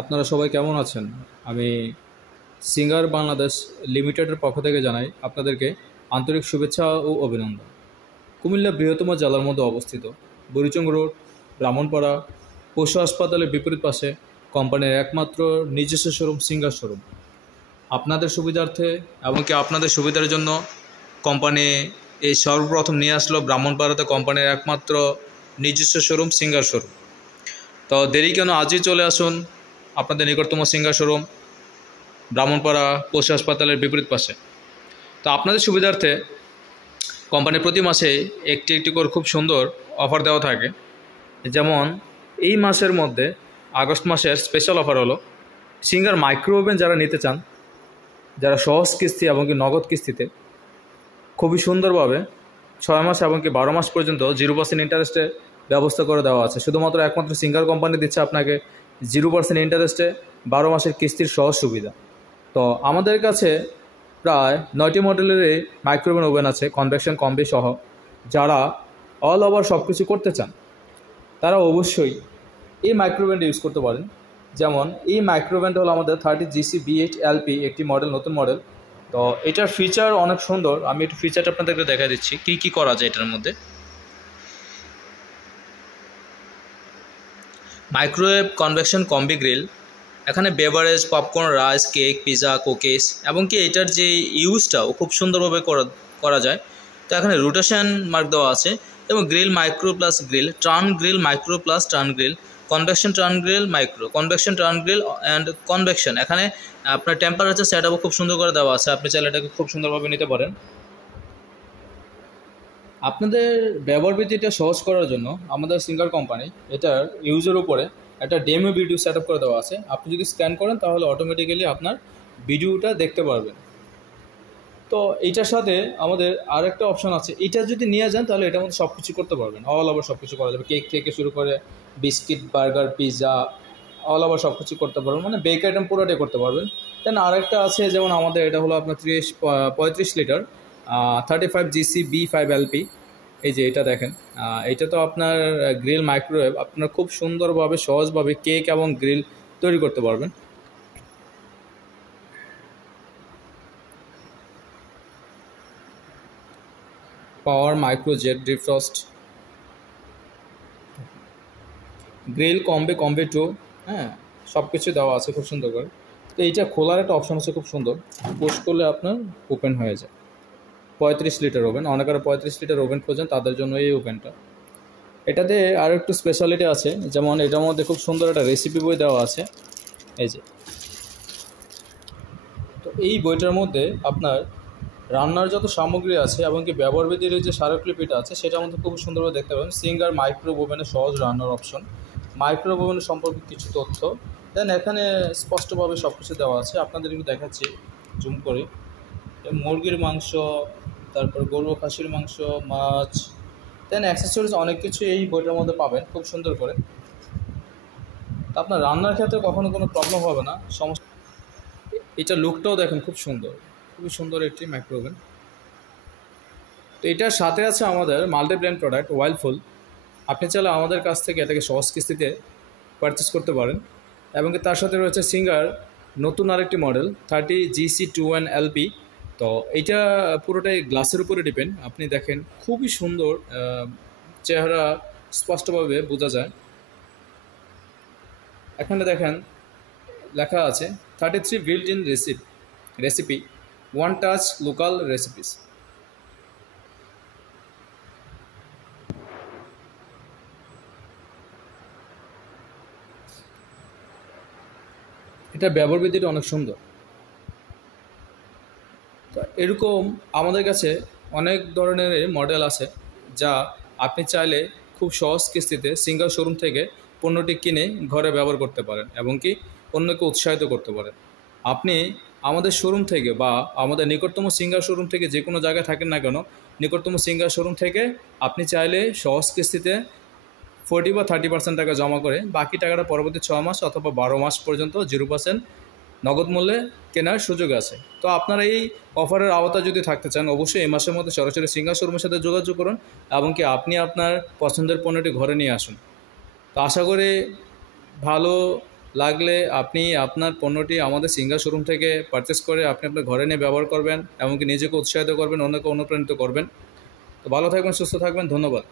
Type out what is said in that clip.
আপনারা সবাই কেমন আছেন? আমি সিঙ্গার বাংলাদেশ লিমিটেডের পক্ষ থেকে জানাই আপনাদেরকে আন্তরিক শুভেচ্ছা ও অভিনন্দন। কুমিল্লা বৃহত্তম জেলার মধ্যে অবস্থিত বুড়িচং রোড, ব্রাহ্মণপাড়া পশু হাসপাতালের বিপরীত পাশে কোম্পানির একমাত্র নিজস্ব শোরুম সিঙ্গার শোরুম। আপনাদের সুবিধার্থে এমনকি আপনাদের সুবিধার জন্য কোম্পানি এই সর্বপ্রথম নিয়ে আসলো ব্রাহ্মণপাড়াতে কোম্পানির একমাত্র নিজস্ব শোরুম সিঙ্গার শোরুম। তো দেরি কেন, আজই চলে আসুন আপনাদের নিকটতম সিঙ্গার শোরুম ব্রাহ্মণপাড়া পশু হাসপাতালের বিপরীত পাশে। তো আপনাদের সুবিধার্থে কোম্পানি প্রতি মাসে একটি একটি করে খুব সুন্দর অফার দেওয়া থাকে। যেমন এই মাসের মধ্যে আগস্ট মাসের স্পেশাল অফার হলো সিঙ্গার মাইক্রো ওভেন যারা নিতে চান, যারা সহজ কিস্তি এবং কি নগদ কিস্তিতে খুবই সুন্দরভাবে 6 মাস এবং কি 12 মাস পর্যন্ত 0% ইন্টারেস্টে ব্যবস্থা করে দেওয়া আছে। শুধুমাত্র একমাত্র সিঙ্গার কোম্পানি দিচ্ছে আপনাকে 0% ইন্টারেস্টে 12 মাসের কিস্তির সহজ সুবিধা। তো আমাদের কাছে প্রায় 9টি মডেলেরই মাইক্রোওভেন ওভেন আছে, কনভেকশন কম্বি সহ। যারা অল ওভার সব কিছু করতে চান তারা অবশ্যই এই মাইক্রোওভেনটা ইউজ করতে পারেন। যেমন এই মাইক্রোওভেনটা হলো আমাদের 30GC-B8LP একটি মডেল, নতুন মডেল। তো এটার ফিচার অনেক সুন্দর। আমি একটু ফিচারটা আপনাদেরকে দেখা দিচ্ছি কী কী করা যায় এটার মধ্যে। মাইক্রোওয়েভ কনভেকশন কম্বি গ্রিল, এখানে beverage, popcorn, rice, cake, pizza, cookies এবং কি এটার যে ইউজটাও খুব সুন্দরভাবে করা যায়। তো এখানে রোটেশন মার্ক দেওয়া আছে এবং grill micro plus grill, turn grill micro plus turn grill, convection turn grill micro, convection turn grill and convection. এখানে আপনার টেম্পারেচার সেট আপও খুব সুন্দর করে দেওয়া আছে, আপনি চাইলে এটাকে খুব সুন্দরভাবে নিতে পারেন। আপনাদের ব্যবহারবিধিটা সহজ করার জন্য আমাদের সিঙ্গার কোম্পানি এটার ইউজের উপরে একটা ডেমো ভিডিও সেট আপ করে দেওয়া আছে। আপনি যদি স্ক্যান করেন তাহলে অটোমেটিক্যালি আপনার ভিডিওটা দেখতে পারবেন। তো এইটার সাথে আমাদের আরেকটা অপশন আছে, এটা যদি নিয়ে যান তাহলে এটার মধ্যে সব কিছু করতে পারবেন, অল ওভার সব কিছু করা যাবে। কেক থেকে শুরু করে biscuit, burger, pizza, all over সব কিছু করতে পারবেন, মানে বেক আইটেম পুরোটাই করতে পারবেন। দেন আরেকটা আছে, যেমন আমাদের এটা হলো আপনার 35 লিটার 35GC-B5LP। এই যে এটা দেখেন, এটা তো আপনার গ্রিল মাইক্রোওয়েভ, আপনার খুব সুন্দরভাবে সহজভাবে কেক এবং গ্রিল তৈরি করতে পারবেন। পাওয়ার মাইক্রো জেট ডিফ্রস্ট, গ্রিল কম্বে 2, হ্যাঁ, সব কিছু দেওয়া আছে খুব সুন্দর করে। তো এইটা খোলার একটা অপশন আছে খুব সুন্দর, পুশ করলে আপনার ওপেন হয়ে যায়। 35 লিটার ওভেন, অনেকের 35 লিটার ওভেন খোঁজেন তাদের জন্য এই ওভেনটা। এটাতে আরও একটু স্পেশালিটি আছে, যেমন এটার মধ্যে খুব সুন্দর একটা রেসিপি বই দেওয়া আছে, এই যে। তো এই বইটার মধ্যে আপনার রান্নার যত সামগ্রী আছে এবং কি ব্যবহারবিধির যে স্মারকলিপিটা আছে সেটার মধ্যে খুব সুন্দরভাবে দেখতে পাবেন সিঙ্গার মাইক্রোওয়েভ ওভেনের সহজ রান্নার অপশন, মাইক্রোওয়েভ ওভেনের সম্পর্কে কিছু তথ্য। দেন এখানে স্পষ্টভাবে সব কিছু দেওয়া আছে, আপনাদের একটু দেখাচ্ছি জুম করে। মুরগির মাংস, তারপর গরু খাসির মাংস, মাছ, দেন অ্যাক্সেসরিজ অনেক কিছু এই বইটার মধ্যে পাবেন খুব সুন্দর করে। তো আপনার রান্নার ক্ষেত্রে কখনো কোনো প্রবলেম হবে না, সমস্যা। এটা লুকটাও দেখেন খুব সুন্দর, খুবই সুন্দর একটি মাইক্রোওভেন। তো এটার সাথে আছে আমাদের মাল্টি ব্র্যান্ড প্রোডাক্ট ওয়াইল্ডফুল। আপনি চাইলে আমাদের কাছ থেকে এটাকে সহজ কিস্তিতে পারচেস করতে পারেন। এবং তার সাথে রয়েছে সিঙ্গার নতুন আরেকটি মডেল 30GC-21LP। তো এইটা পুরোটাই গ্লাসের উপরে ডিপেন্ড। আপনি দেখেন খুবই সুন্দর, চেহারা স্পষ্টভাবে বোঝা যায়। এখানে দেখেন লেখা আছে 33 built in recipe, one touch local recipes. এটা ব্যবহারবিধিটা অনেক সুন্দর। তো এরকম আমাদের কাছে অনেক ধরনের মডেল আছে যা আপনি চাইলে খুব সহজ কিস্তিতে সিঙ্গেল শোরুম থেকে পণ্যটি কিনে ঘরে ব্যবহার করতে পারেন এবং কি অন্যকে উৎসাহিত করতে পারেন। আপনি আমাদের শোরুম থেকে বা আমাদের নিকটতম সিঙ্গার শোরুম থেকে যে কোনো জায়গায় থাকেন না কেন, নিকটতম সিঙ্গার শোরুম থেকে আপনি চাইলে সহজ কিস্তিতে 40 বা 30% টাকা জমা করে বাকি টাকাটা পরবর্তী 6 মাস অথবা 12 মাস পর্যন্ত 0% নগদ মূল্যে কেনার সুযোগ আছে। তো আপনারা এই অফারের আওতা যদি থাকতে চান অবশ্যই এই মাসের মধ্যে সরাসরি সিঙ্গার শোরুমের সাথে যোগাযোগ করুন এবং কি আপনি আপনার পছন্দের পণ্যটি ঘরে নিয়ে আসুন। তো আশা করি ভালো লাগলে আপনি আপনার পণ্যটি আমাদের সিঙ্গার শোরুম থেকে পারচেস করে আপনি আপনার ঘরে নিয়ে ব্যবহার করবেন, এমনকি নিজেকে উৎসাহিত করবেন, অন্যকে অনুপ্রাণিত করবেন। তো ভালো থাকবেন, সুস্থ থাকবেন, ধন্যবাদ।